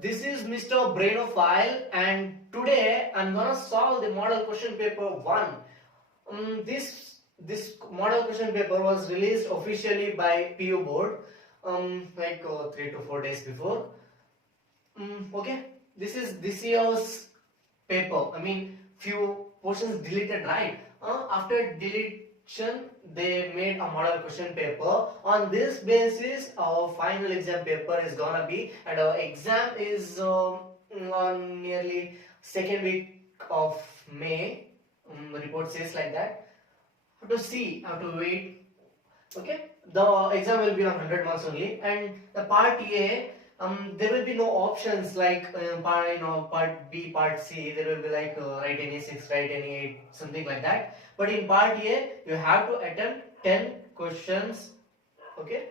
this is Mr. Brainophile, and today I'm gonna solve the model question paper 1. This model question paper was released officially by PU board like 3 to 4 days before. Okay, this is this year's paper. I mean, few portions deleted, right? After deletion, they made a model question paper. On this basis, our final exam paper is gonna be, and our exam is on nearly second week of May. The report says like that. Have to see, have to wait. Okay, the exam will be on 100 marks only, and the part A, there will be no options like part B, part C. There will be like write any 6, write any 8, something like that. But in part A, you have to attempt 10 questions. Okay,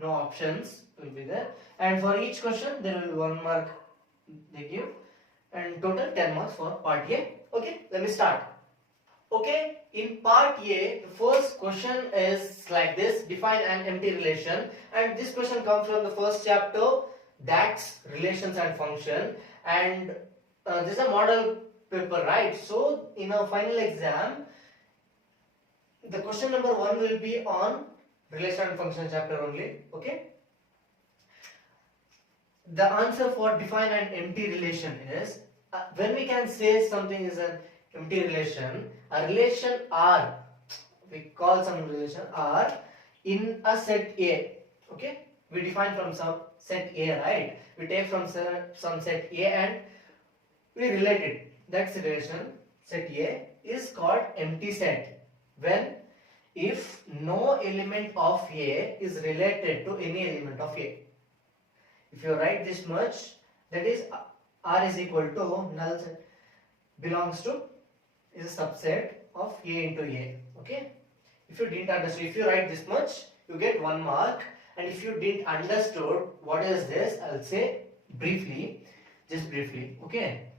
no options will be there, and for each question there will be 1 mark they give, and total 10 marks for part A. Okay, let me start. Okay, in part A, the first question is like this: define an empty relation. And this question comes from the first chapter, that's relations and function. And this is a model paper, right? So in our final exam, the question number 1 will be on relation and function chapter only. Okay. The answer for define an empty relation is when we can say something is an empty relation, a relation R, we call some relation R in a set A. Okay, we define from some set A, right? We take from some set A and we relate it. That's the relation. Set A is called empty set when if no element of A is related to any element of A. If you write this much, that is R is equal to null set belongs to is a subset of A into A. Okay. If you didn't understand, if you write this much, you get 1 mark. And if you didn't understood what is this, I'll say briefly, just briefly. Okay.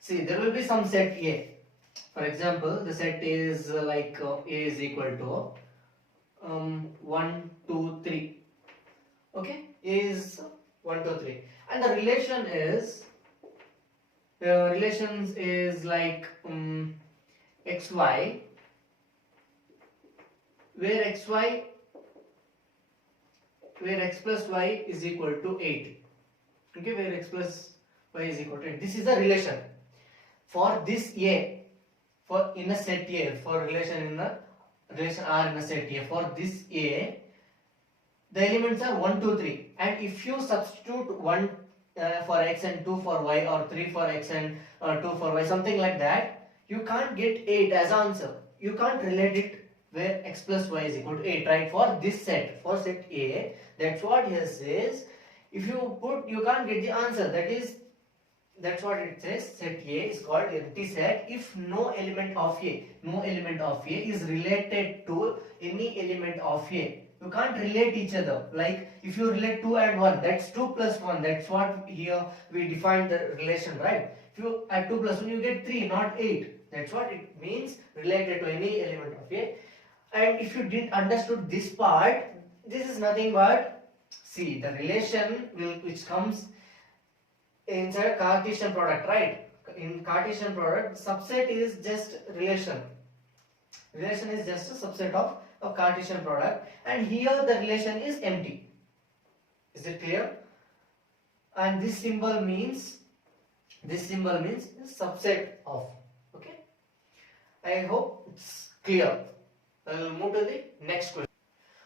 See, there will be some set A. For example, the set is like A is equal to 1, 2, 3. Okay, is 1, 2, 3, and the relation is relations is like xy, where x plus y is equal to 8. Okay, where x plus y is equal to 8. This is a relation for this A, for in a set A, for relation in a relation R in a set A. For this A, the elements are 1, 2, 3, and if you substitute 1 for x and 2 for y, or 3 for x and 2 for y, something like that, you can't get 8 as answer. You can't relate it where x plus y is equal to 8, right? For this set, for set A, that's what here says. If you put, you can't get the answer. That's what it says. Set A is called empty set if no element of A is related to any element of A. You can't relate each other. Like if you relate 2 and 1, that's 2 plus 1. That's what here we define the relation, right? If you add 2 plus 1, you get 3, not 8. That's what it means, related to any element of A. And if you didn't understood this part, this is nothing but, see, the relation which comes inside Cartesian product, right? In Cartesian product, subset is just relation. Relation is just a subset of Cartesian product, and here the relation is empty. Is it clear? And this symbol means subset of. Okay, I hope it's clear. I will move to the next question.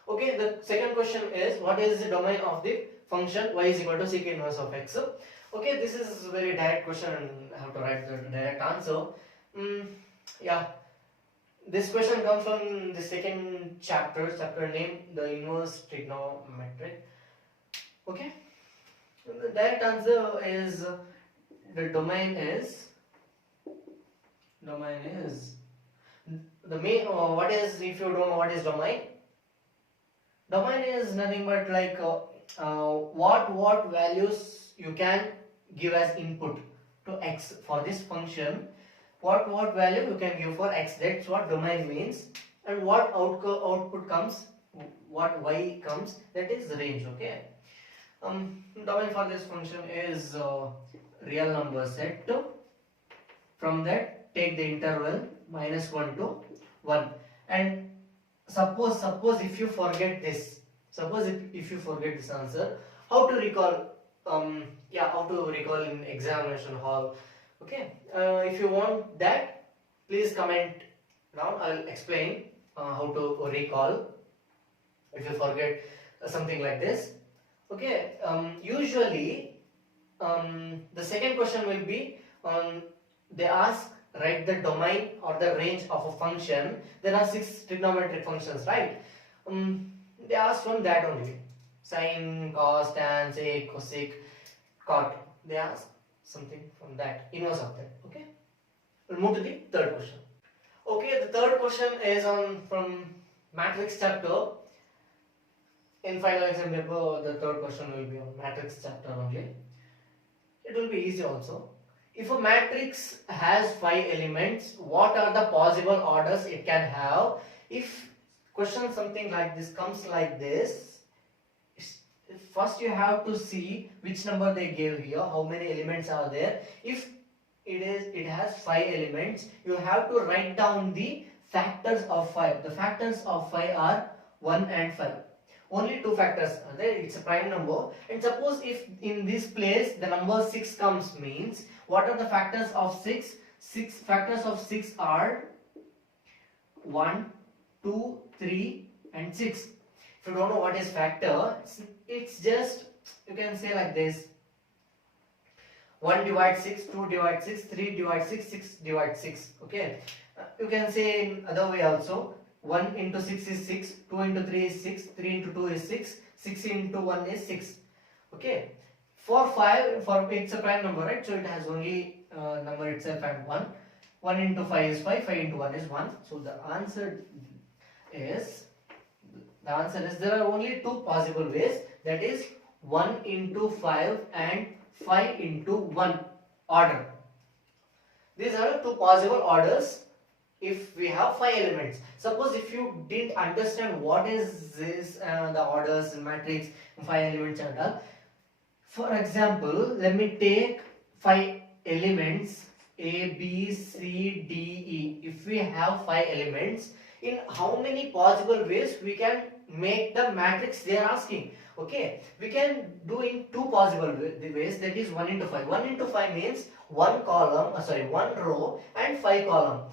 Okay, the second question is, what is the domain of the function y is equal to sec inverse of x? Okay, this is a very direct question and I have to write the direct answer. Yeah, this question comes from the second chapter named the inverse trigonometry. Okay, the direct answer is the domain is the main. What is, if you don't know what is domain? Domain is nothing but like what values you can give as input to x for this function. What value you can give for x, that's what domain means. And what output comes, what y comes, that is range. Okay, Domain for this function is real number set. From that, take the interval -1 to 1. And suppose if you forget this, suppose if you forget this answer, how to recall? How to recall in examination hall. Okay. If you want that, please comment down. I'll explain how to recall if you forget something like this. Okay. Usually, the second question will be they ask write the domain or the range of a function. There are 6 trigonometric functions, right? They ask from that only: sine, cos, tan, sec, cosec, cot. They ask something from that, inverse of that. Okay. We'll move to the third question. Okay, the third question is from matrix chapter. In final exam paper, the third question will be on matrix chapter only. It will be easy also. If a matrix has 5 elements, what are the possible orders it can have? If question something like this comes like this, first you have to see which number they gave here, how many elements are there. If it has 5 elements, you have to write down the factors of 5. The factors of 5 are 1 and 5. Only 2 factors are there. It's a prime number. And suppose if in this place the number 6 comes, means what are the factors of 6? 6 factors of 6 are 1, 2, 3 and 6. If you don't know what is factor, it's just, you can say like this: 1 divide 6, 2 divide 6, 3 divide 6, 6 divide 6. Okay. You can say in other way also: 1 into 6 is 6, 2 into 3 is 6, 3 into 2 is 6, 6 into 1 is 6. Okay. For 5, it's a prime number, right? So it has only number itself and 1. 1 into 5 is 5, 5 into 1 is 1. So the answer is there are only 2 possible ways, that is 1 into 5 and 5 into 1 order. These are 2 possible orders if we have 5 elements. Suppose if you didn't understand what is this, the orders in matrix, 5 elements and all. For example, let me take 5 elements A, B, C, D, E. If we have 5 elements, in how many possible ways we can make the matrix they are asking? Okay, we can do in 2 possible ways, that is 1 into 5. 1 into 5 means 1 row and 5 column.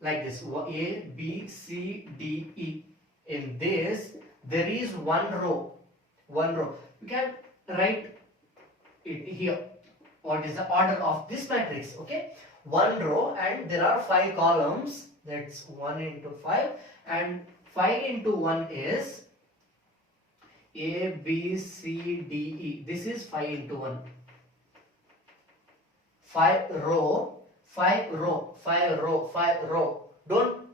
Like this: A, B, C, D, E. In this, there is 1 row. We can write it here. What is the order of this matrix? Okay, 1 row and there are 5 columns. That's 1 into 5, and 5 into 1 is A, B, C, D, E. This is 5 into 1. 5 row, 5 row, 5 row, 5 row. Don't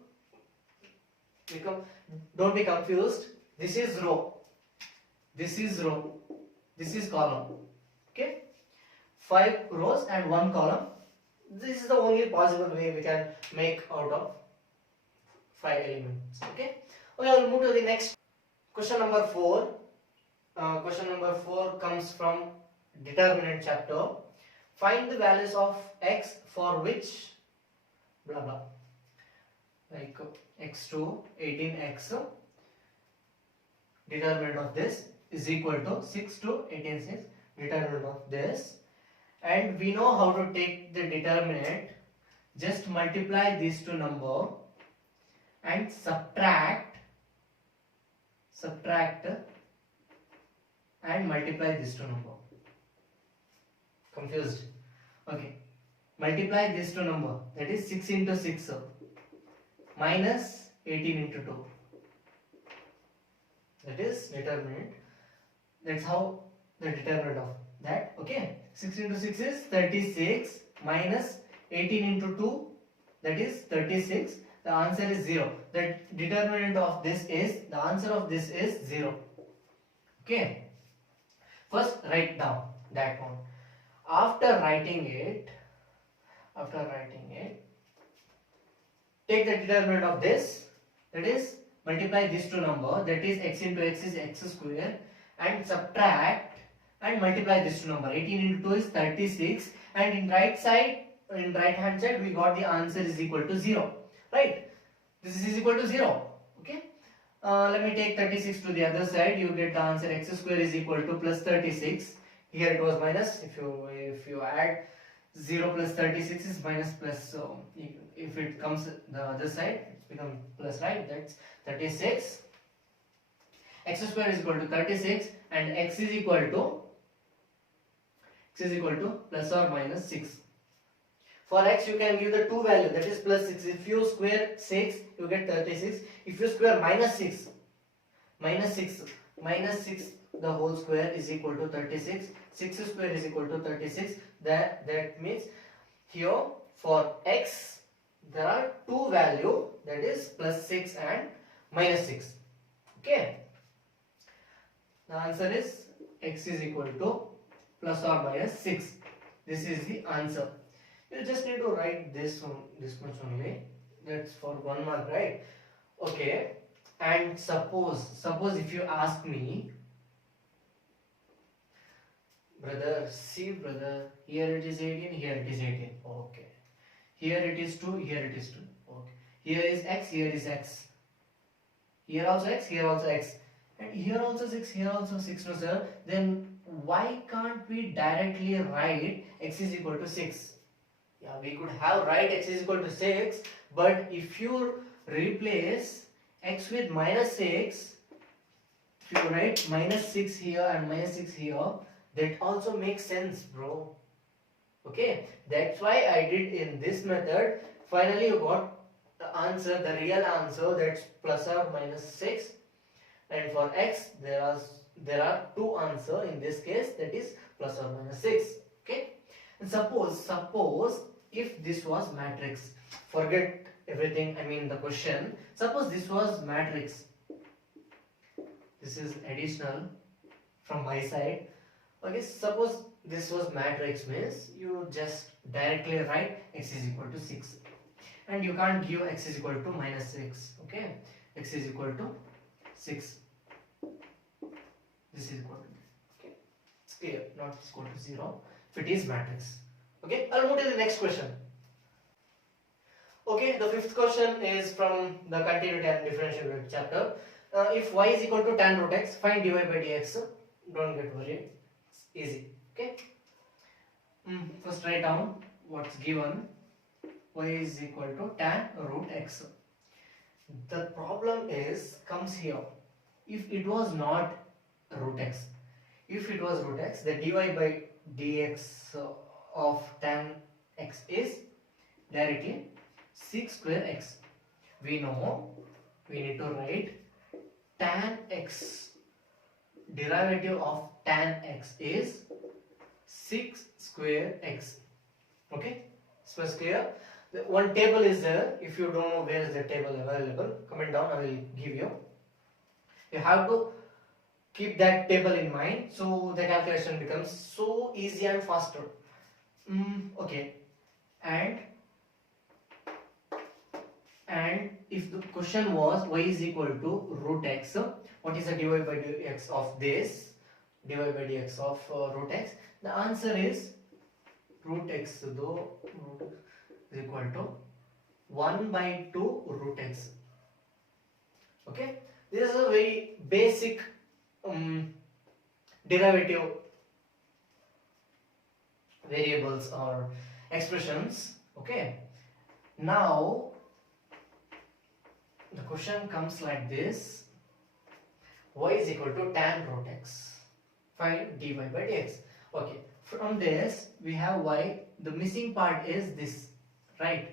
be confused. This is row, this is row, this is column. Okay, 5 rows and 1 column. This is the only possible way we can make out of 5 elements. Okay, we'll move to the next question. Number 4. Question number 4 comes from determinant chapter. Find the values of x for which blah blah, like x2 18x, determinant of this is equal to 6 to 18 6, determinant of this. And we know how to take the determinant. Just multiply these two number and subtract and multiply these two number. Confused? Okay. Multiply these two number, that is 6 into 6 minus 18 into 2. That is determinant. That's how the determinant of that. Okay. 6 into 6 is 36 minus 18 into 2, that is 36. The answer is 0. The determinant of this is, the answer of this is 0. Okay. First write down that one. After writing it, take the determinant of this, that is multiply these two number, that is x into x is x square, and subtract and multiply this two number. 18 into 2 is 36, and in right side, in right hand side, we got the answer is equal to 0, right? This is equal to 0. Okay. Let me take 36 to the other side. You get the answer x square is equal to plus 36. Here it was minus. If you add 0 plus 36 is minus plus. So if it comes the other side, it's become plus, right? That's 36. X square is equal to 36, and x is equal to plus or minus 6. For x, you can give the two value, that is plus 6. If you square 6, you get 36. If you square minus 6, the whole square is equal to 36. 6 square is equal to 36. That means here for x, there are two value, that is plus 6 and minus 6. Okay. The answer is x is equal to plus or minus 6. This is the answer. You just need to write this much only. That's for 1 mark, right? Okay. And suppose if you ask me, brother, here it is 18, here it is 18. Okay. Here it is 2, here it is 2. Okay. Here is x, here is x. Here also x, here also x. And here also 6, here also 6, no sir. Then why can't we directly write x is equal to 6? Yeah, we could have write x is equal to 6, but if you replace x with minus 6, if you write minus 6 here and minus 6 here, that also makes sense, bro. Okay, that's why I did in this method. Finally, you got the answer, the real answer, that's plus or minus 6. And for x, there are two answers in this case, that is plus or minus 6. Okay. And suppose if this was matrix, forget everything, I mean the question. Suppose this was matrix. This is additional from my side. Okay, suppose this was matrix, means you just directly write x is equal to 6. And you can't give x is equal to minus 6. Okay, x is equal to 6. This is equal to, okay, it's clear, not equal to 0 if it is matrix. Okay, I'll move to the next question. Okay, the fifth question is from the continuity and differential chapter. If y is equal to tan root x, find dy by dx. Don't get worried, it's easy. Okay. First write down what's given. Y is equal to tan root x. The problem comes here. If it was not root x, then dy by dx of tan x is directly 6 square x. We know we need to write tan x, derivative of tan x is 6 square x. Okay, so it's clear. One table is there. If you don't know where is the table available, comment down, I will give you. You have to keep that table in mind, so the calculation becomes so easy and faster. Okay, and if the question was y is equal to root x, what is the dy by dx of this? Dy by dx of root x. The answer is root x, though root is equal to 1 by 2 root x. Okay, this is a very basic derivative variables or expressions. Okay, now the question comes like this: y is equal to tan root x, find dy by dx. Okay, from this we have y, the missing part is this, right?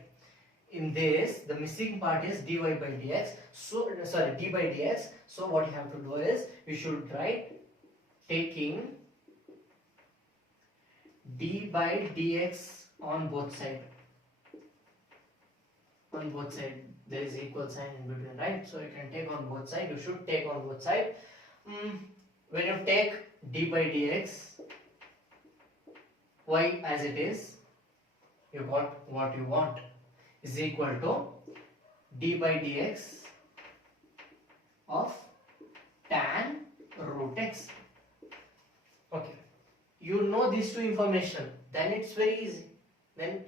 In this, the missing part is dy by dx. So sorry, d by dx. So what you have to do is you should write taking d by dx on both sides. On both sides there is equal sign in between, right? So you can take on both sides. You should take on both sides. When you take d by dx, y as it is, you got what you want, is equal to d by dx of tan root x. Okay, you know these two information, then it's very easy. Then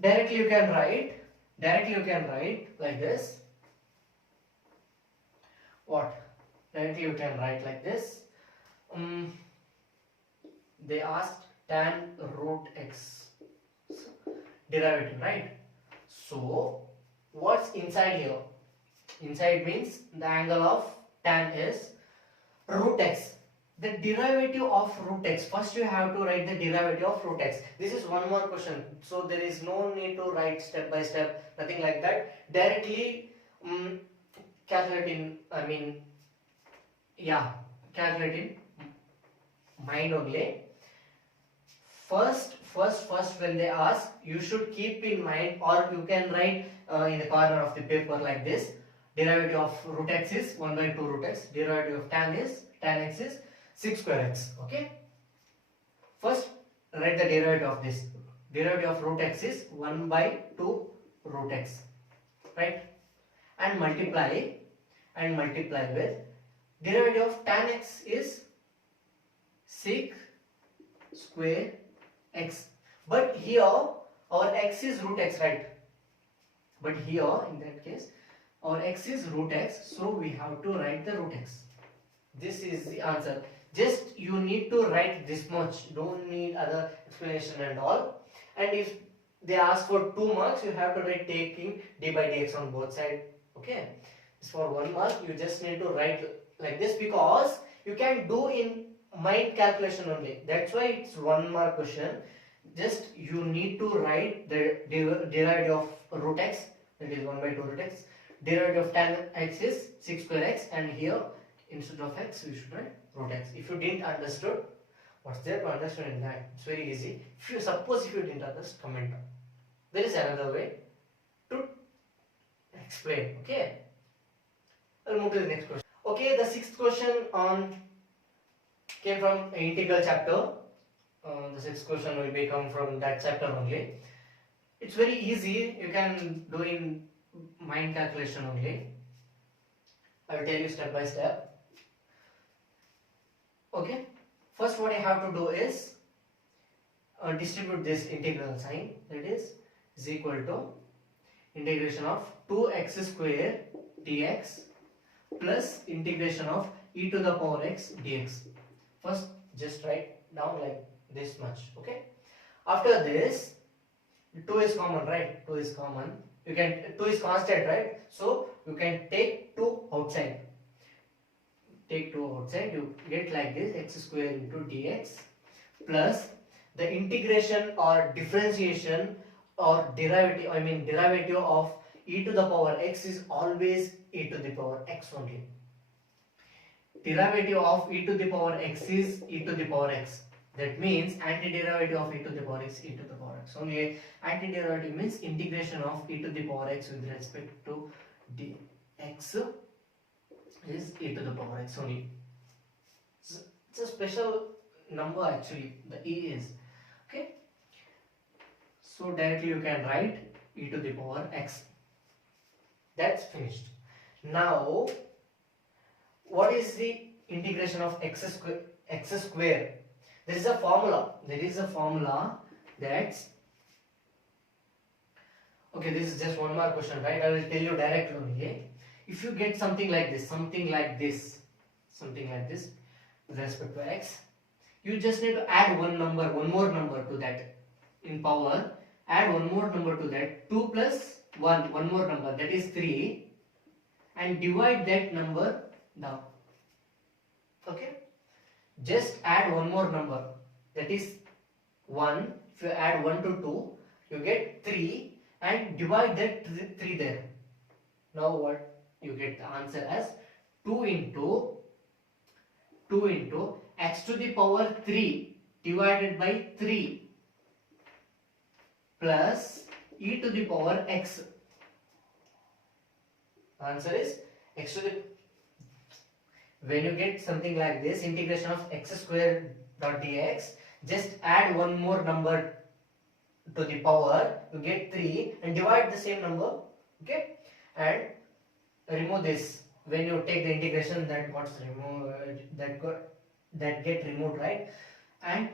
directly you can write like this. What? Directly you can write like this. They asked tan root x derivative, right? So what's inside here? Inside means the angle of tan is root x. The derivative of root x, first you have to write the derivative of root x. This is one more question, so there is no need to write step by step, nothing like that. Directly calculate in, calculate in mind only. First when they ask, you should keep in mind, or you can write in the corner of the paper like this. Derivative of root x is 1 by 2 root x. Derivative of tan x is 6 square x. Okay. First write the derivative of this. Derivative of root x is 1 by 2 root x. Right. And multiply with derivative of tan x is 6 square x. But here our x is root x, right? But here in that case our x is root x, so we have to write the root x. This is the answer. Just you need to write this much, don't need other explanation and all. And if they ask for 2 marks, you have to write taking d by dx on both sides. Okay, it's for 1 mark. You just need to write like this, because you can do in mind calculation only. That's why it's 1 mark question. Just you need to write the derivative of root x, that is 1 by 2 root x. Derivative of tan x is 6 square x, and here instead of x we should write root x. If you didn't understood, what's there to understand in that? It's very easy. If you didn't understand, comment down. There is another way to explain. Okay, I'll move to the next question. Okay, the 6th question came from integral chapter. The 6th question will be come from that chapter only. It's very easy. You can do in mind calculation only. I will tell you step by step. Okay. First, what I have to do is distribute this integral sign. That is equal to integration of 2x square dx plus integration of e to the power x dx. First, just write down like this much. Okay. After this, 2 is common, right? 2 is common. 2 is constant, right? So you can take 2 outside. Take 2 outside, you get like this, x square into dx plus the integration or differentiation or derivative of e to the power x is always e to the power x only. Derivative of e to the power x is e to the power x. That means antiderivative of e to the power x, e to the power x. Only antiderivative means integration of e to the power x with respect to dx is e to the power x only. It's a special number actually, the e is. Okay. So directly you can write e to the power x. That's finished. Now, what is the integration of x square? There is a formula that's okay. This is just 1 more question, right? I will tell you directly only. If you get something like this with respect to x, you just need to add one more number to that in power. Add one more number to that. 2 plus 1 more number, that is 3, and divide that number down. Okay. Just add one more number, that is 1. If you add 1 to 2, you get 3, and divide that 3 there. Now what you get the answer as 2 into x to the power 3 divided by 3 plus e to the power x. Answer is x to the. When you get something like this, integration of x square dot dx, just add one more number to the power, you get 3, and divide the same number. Okay, and remove this. When you take the integration, that gets removed, that get removed, right? And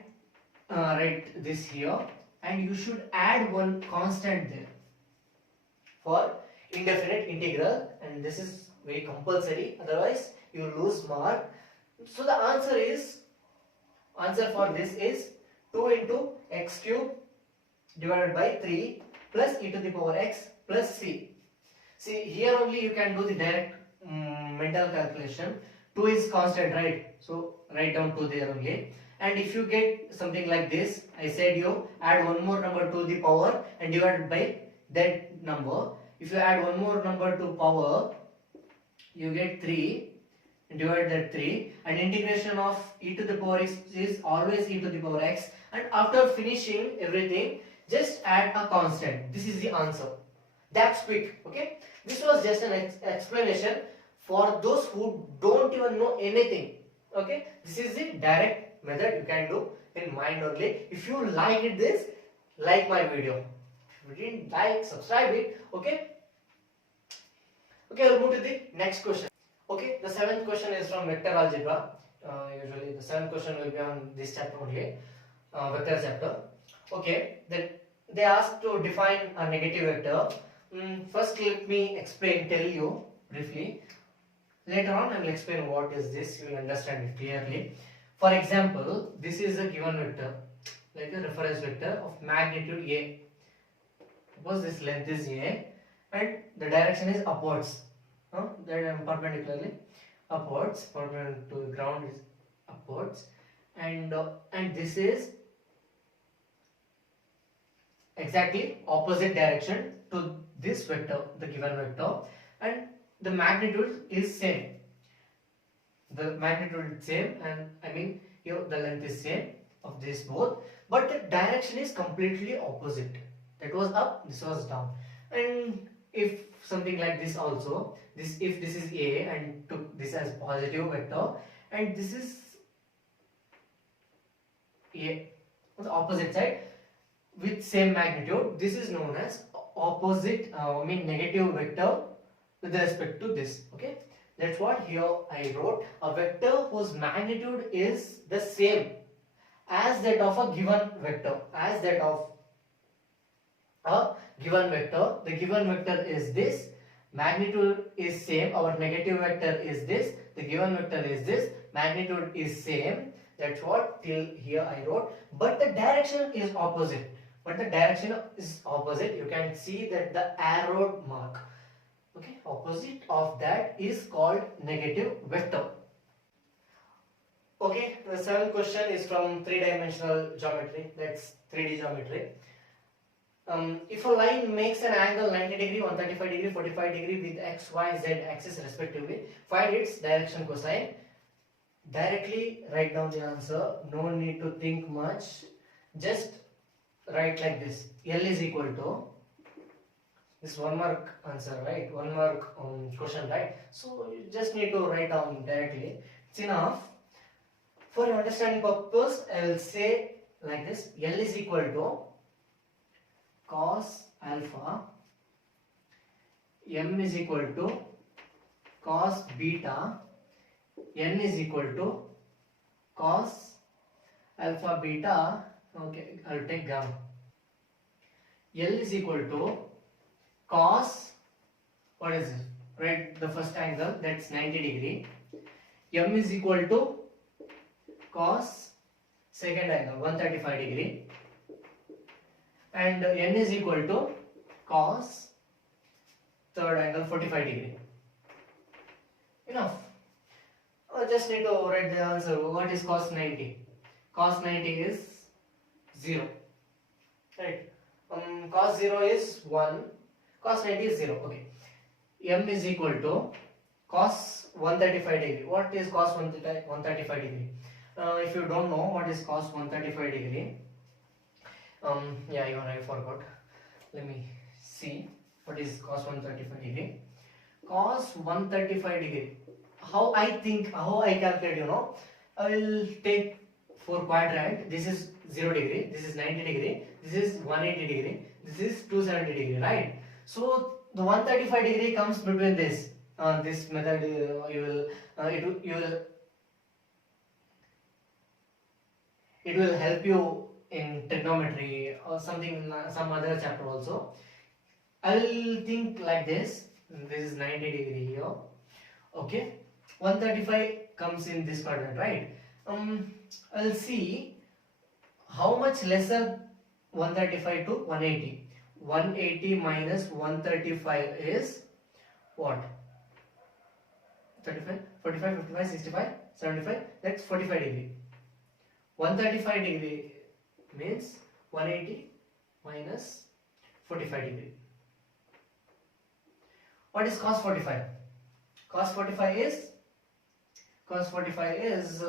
this here, and you should add one constant there for indefinite integral, and this is very compulsory, otherwise you lose mark. So the answer for this is 2 into x cube divided by 3 plus e to the power x plus c. See, here only you can do the direct mental calculation. 2 is constant, right? So write down 2 there only. And if you get something like this, I said you add one more number to the power and divide by that number. If you add one more number to power, you get 3, and divide that 3, and integration of e to the power x is always e to the power x, and after finishing everything, just add a constant. This is the answer. That's quick. Okay, this was just an explanation for those who don't even know anything. Okay, this is the direct method you can do in mind only. If you liked this, like my video. If you didn't like, subscribe it. Okay, we'll move to the next question. Okay, the 7th question is from vector algebra. Usually the 7th question will be on this chapter only, vector chapter. Okay, then they asked to define a negative vector. First let me tell you briefly. Later on I will explain what is this, you will understand it clearly. For example, this is a given vector, like a reference vector of magnitude a. Suppose this length is a and the direction is upwards. That perpendicularly upwards, perpendicular to the ground is upwards, and this is exactly opposite direction to this vector, the given vector, and the magnitude is same. The magnitude is same, and I mean here the length is same of this both, but the direction is completely opposite. That was up, this was down. And if something like this also, if this is a and took this as positive vector, and this is a on the opposite side with same magnitude, this is known as opposite negative vector with respect to this. Okay, that's what here I wrote. A vector whose magnitude is the same as that of a given vector, the given vector is this, magnitude is same, our negative vector is this, the given vector is this, magnitude is same. That's what till here I wrote, but the direction is opposite. You can see that the arrow mark. Okay, opposite of that is called negative vector. Okay, the 7th question is from 3-dimensional geometry, that's 3D geometry. If a line makes an angle 90 degree, 135 degree, 45 degree with x, y, z axis respectively, find its direction cosine. Directly write down the answer, no need to think much, just write like this. L is equal to this 1 mark answer, right? 1 mark question, right? So you just need to write down directly. It's enough. For your understanding purpose, I will say like this. L is equal to cos alpha, m is equal to cos beta, n is equal to cos alpha beta. Okay, I'll take gamma. L is equal to cos, what is it? Right, the first angle, that's 90 degree. M is equal to cos second angle, 135 degree. And n is equal to cos third angle, 45 degree. Enough. Just need to write the answer. What is cos 90? Cos 90 is 0. Right. Cos 0 is 1. Cos 90 is 0. Okay. M is equal to cos 135 degree. What is cos 135 degree? If you don't know what is cos 135 degree, yeah, even I forgot. Let me see what is cos 135 degree. Cos 135 degree. How I calculate, I will take 4 quadrant. This is 0 degree, this is 90 degree, this is 180 degree, this is 270 degree, right? So the 135 degree comes between this. This method it will help you in trigonometry or something, some other chapter also, I'll think like this. This is 90 degree here. Okay, 135 comes in this quadrant, right? I'll see how much lesser 135 to 180. 180 minus 135 is what? 35, 45, 55, 65, 75. That's 45 degree. 135 degree means 180 minus 45 degree. What is cos 45? Cos 45 is cos 45 is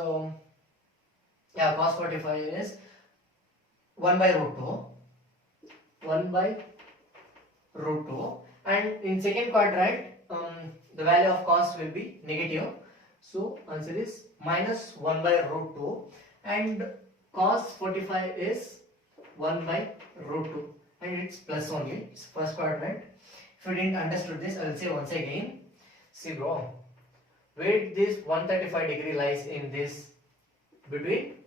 1 by root 2. 1 by root 2, and in second quadrant the value of cos will be negative, so answer is minus 1 by root 2, and cos 45 is 1 by root 2, and it's plus only, it's first quadrant. If you didn't understood this, I will say once again. See bro, where this 135 degree lies in this between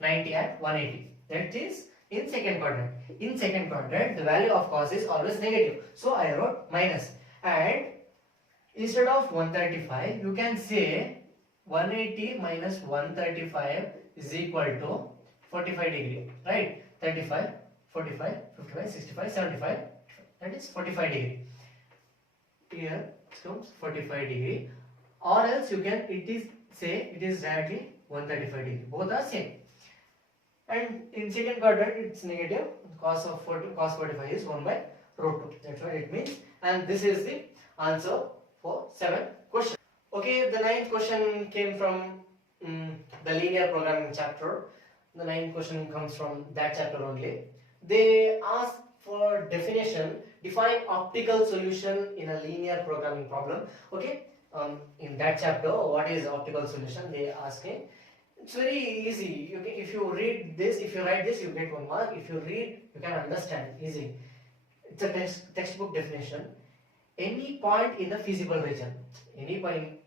90 and 180, that is in second quadrant. In second quadrant, the value of cos is always negative, so I wrote minus, and instead of 135 you can say 180 minus 135 is equal to 45 degree, right? 35, 45, 55, 65, 75, that is 45 degree. Here it comes 45 degree, or else you can say it is directly 135 degree, both are same. And in second quadrant it's negative, cos 45 is 1 by root 2, that's what it means. And this is the answer for 7th question. Okay, the 9th question came from the linear programming chapter. The 9th question comes from that chapter only. They asked for definition, define optical solution in a linear programming problem. Okay, in that chapter, what is optical solution, they asking. It's very easy. If you read this, if you write this, you get 1 mark. If you read, you can understand easy. It's a textbook definition. Any point in the feasible region. Any point,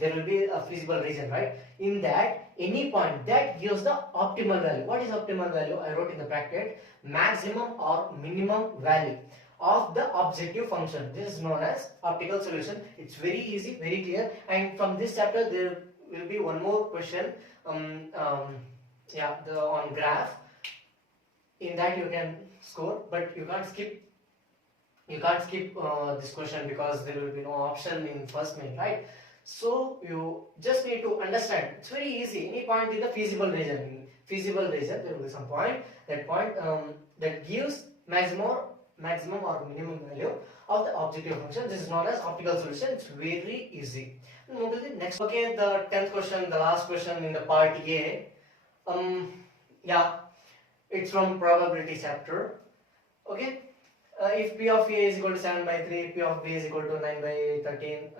there will be a feasible region, right? In that, any point that gives the optimal value. What is optimal value? I wrote in the bracket, maximum or minimum value of the objective function. This is known as optical solution. It's very easy, very clear. And from this chapter, there will be one more question. On graph. In that you can score, but you can't skip this question because there will be no option in first minute, right? So you just need to understand. It's very easy. Any point in the feasible region. In feasible region, there will be some point. That point that gives maximum or minimum value of the objective function. This is known as optical solution. It's very easy. Move to the next. Okay, the 10th question, the last question in the part A. It's from probability chapter. Okay. If P of A is equal to 7 by 3, P of B is equal to 9 by 13,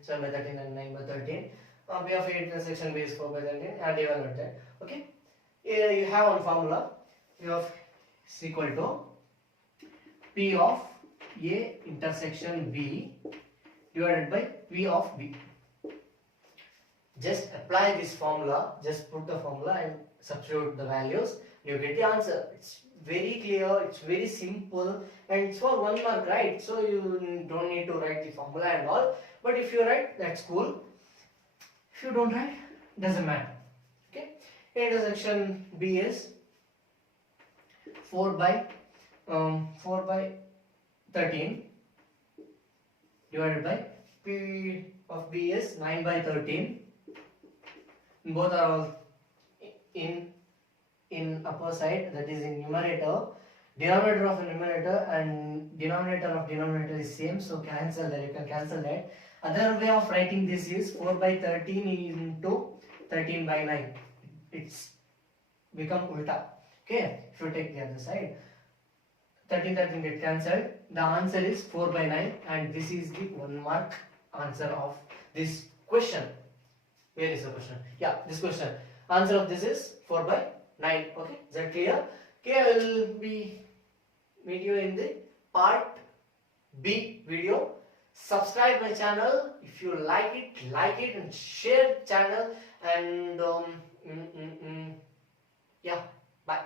7 by 13 and 9 by 13. P of A intersection B is 4 by 13 and evaluate that. Okay. Here you have one formula. P of A is equal to P of A intersection B divided by P of B. Just apply this formula, just put the formula and substitute the values, you get the answer. It's very clear, it's very simple, and it's for 1 mark, right? So you don't need to write the formula and all, but if you write, that's cool. If you don't write, doesn't matter. Okay, intersection B is 4 by 13 divided by P of B is 9 by 13. Both are all in upper side, that is in numerator. Denominator of numerator and denominator of denominator is same, so cancel that. You can cancel that. Other way of writing this is 4 by 13 into 13 by 9. It's become ulta. Okay, if you take the other side, 13 get cancelled. The answer is 4 by 9, and this is the 1 mark answer of this question. Where is the question? Yeah, this question. Answer of this is 4 by 9. Okay, is that clear? Okay, I will meet you in the part B video. Subscribe my channel if you like it, and share channel, and yeah, bye.